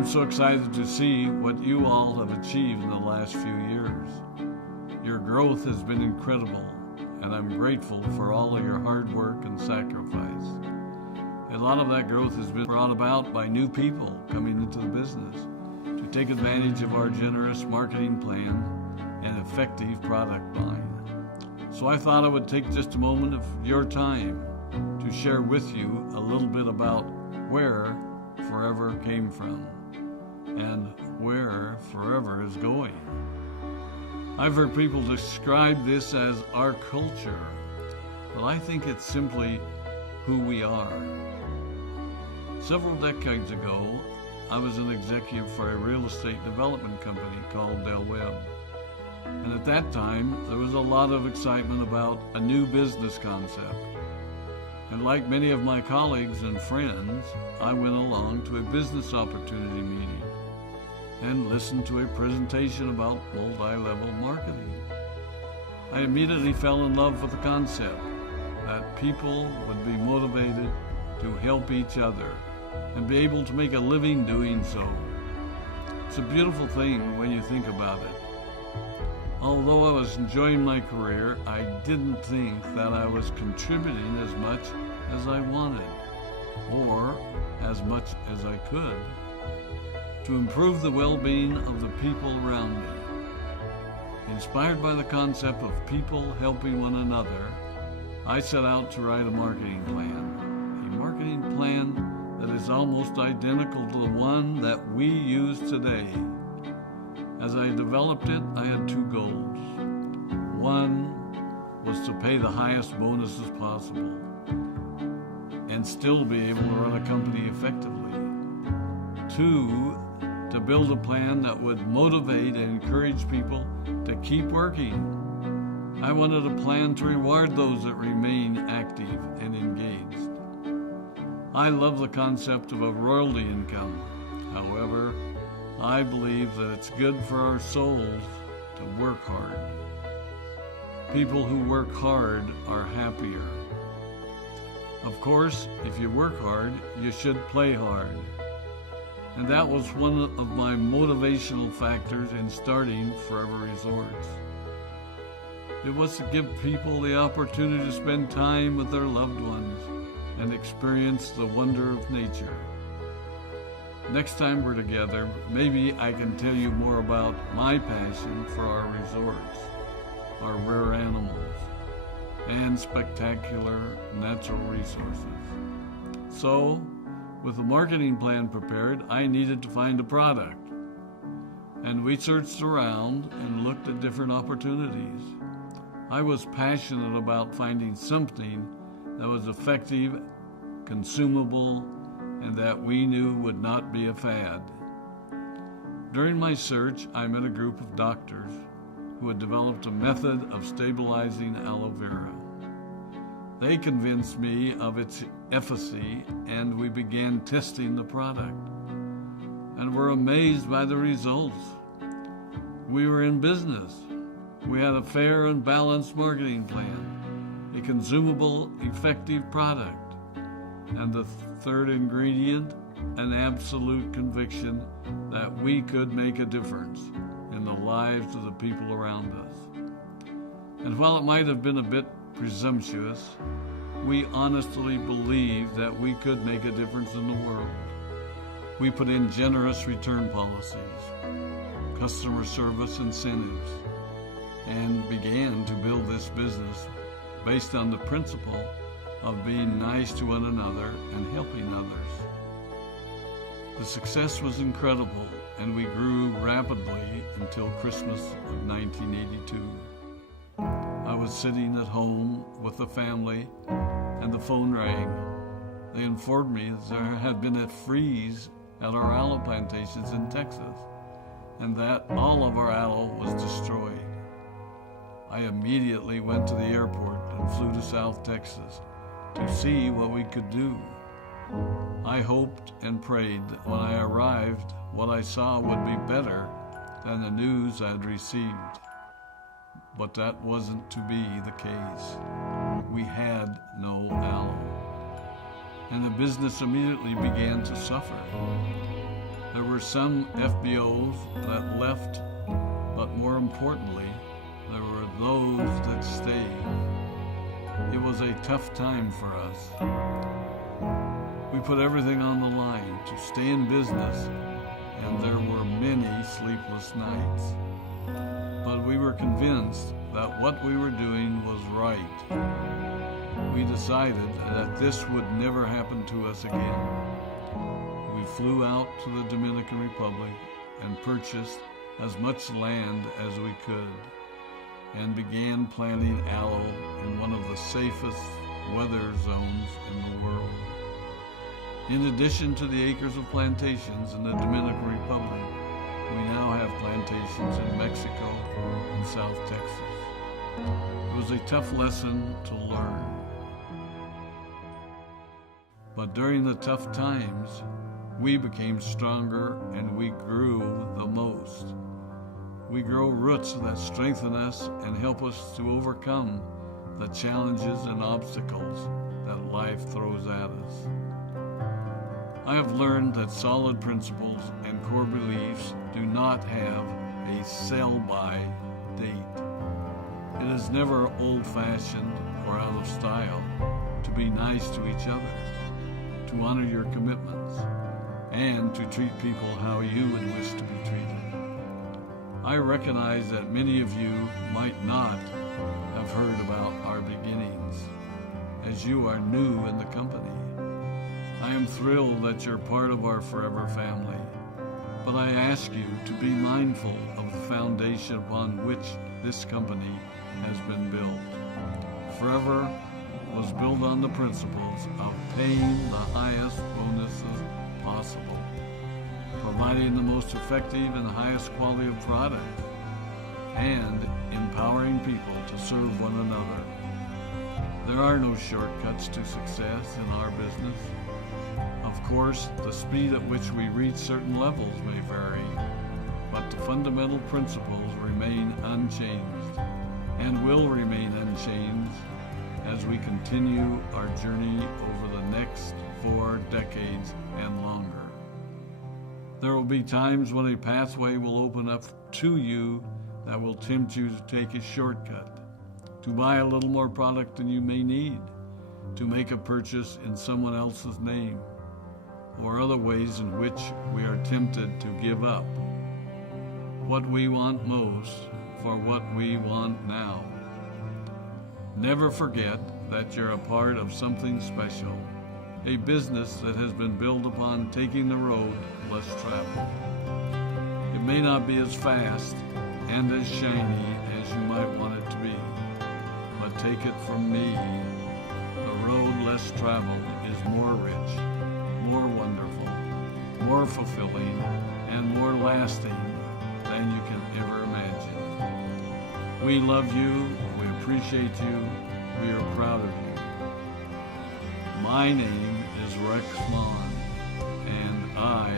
I'm so excited to see what you all have achieved in the last few years. Your growth has been incredible, and I'm grateful for all of your hard work and sacrifice. A lot of that growth has been brought about by new people coming into the business to take advantage of our generous marketing plan and effective product line. So I thought I would take just a moment of your time to share with you a little bit about where Forever came from and where Forever is going. I've heard people describe this as our culture, but I think it's simply who we are. Several decades ago, I was an executive for a real estate development company called Del Webb. And at that time, there was a lot of excitement about a new business concept. And like many of my colleagues and friends, I went along to a business opportunity meeting and listened to a presentation about multi-level marketing. I immediately fell in love with the concept that people would be motivated to help each other and be able to make a living doing so. It's a beautiful thing when you think about it. Although I was enjoying my career, I didn't think that I was contributing as much as I wanted, or as much as I could, to improve the well-being of the people around me. Inspired by the concept of people helping one another, I set out to write a marketing plan that is almost identical to the one that we use today. As I developed it, I had two goals. One was to pay the highest bonuses possible and still be able to run a company effectively. Two, to build a plan that would motivate and encourage people to keep working. I wanted a plan to reward those that remain active and engaged. I love the concept of a royalty income. However, I believe that it's good for our souls to work hard. People who work hard are happier. Of course, if you work hard, you should play hard. And that was one of my motivational factors in starting Forever Resorts. It was to give people the opportunity to spend time with their loved ones and experience the wonder of nature. Next time we're together, maybe I can tell you more about my passion for our resorts, our rare animals, and spectacular natural resources. So, with the marketing plan prepared, I needed to find a product. And we searched around and looked at different opportunities. I was passionate about finding something that was effective, consumable, and that we knew would not be a fad. During my search, I met a group of doctors who had developed a method of stabilizing aloe vera. They convinced me of its efficacy, and we began testing the product, and were amazed by the results. We were in business. We had a fair and balanced marketing plan, a consumable, effective product, and the third ingredient, an absolute conviction that we could make a difference in the lives of the people around us. And while it might have been a bit presumptuous, we honestly believed that we could make a difference in the world. We put in generous return policies, customer service incentives, and began to build this business based on the principle of being nice to one another and helping others. The success was incredible, and we grew rapidly until Christmas of 1982. I was sitting at home with the family, and the phone rang. They informed me that there had been a freeze at our aloe plantations in Texas, and that all of our aloe was destroyed. I immediately went to the airport and flew to South Texas to see what we could do. I hoped and prayed that when I arrived, what I saw would be better than the news I'd received. But that wasn't to be the case. We had no aloe, and the business immediately began to suffer. There were some FBOs that left, but more importantly, there were those that stayed. It was a tough time for us. We put everything on the line to stay in business, and there were many sleepless nights. But we were convinced that what we were doing was right. We decided that this would never happen to us again. We flew out to the Dominican Republic and purchased as much land as we could and began planting aloe in one of the safest weather zones in the world. In addition to the acres of plantations in the Dominican Republic, we now have plantations in Mexico and South Texas. It was a tough lesson to learn. But during the tough times, we became stronger and we grew the most. We grow roots that strengthen us and help us to overcome the challenges and obstacles that life throws at us. I have learned that solid principles and core beliefs do not have a sell-by date. It is never old-fashioned or out of style to be nice to each other, to honor your commitments, and to treat people how you would wish to be treated. I recognize that many of you might not have heard about our beginnings, as you are new in the company. I am thrilled that you're part of our forever family, but I ask you to be mindful of the foundation upon which this company has been built. Forever was built on the principles of paying the highest bonuses possible, providing the most effective and highest quality of product, and empowering people to serve one another. There are no shortcuts to success in our business. Of course, the speed at which we reach certain levels may vary, but the fundamental principles remain unchanged and will remain unchanged as we continue our journey over the next 4 decades and longer. There will be times when a pathway will open up to you that will tempt you to take a shortcut, to buy a little more product than you may need, to make a purchase in someone else's name, or other ways in which we are tempted to give up what we want most for what we want now. Never forget that you're a part of something special, a business that has been built upon taking the road less traveled. It may not be as fast and as shiny as you might want it to be, but take it from me, the road less traveled is more rich, more wonderful, more fulfilling, and more lasting than you can ever imagine. We love you, we appreciate you, we are proud of you. My name is Rex Maughan, and I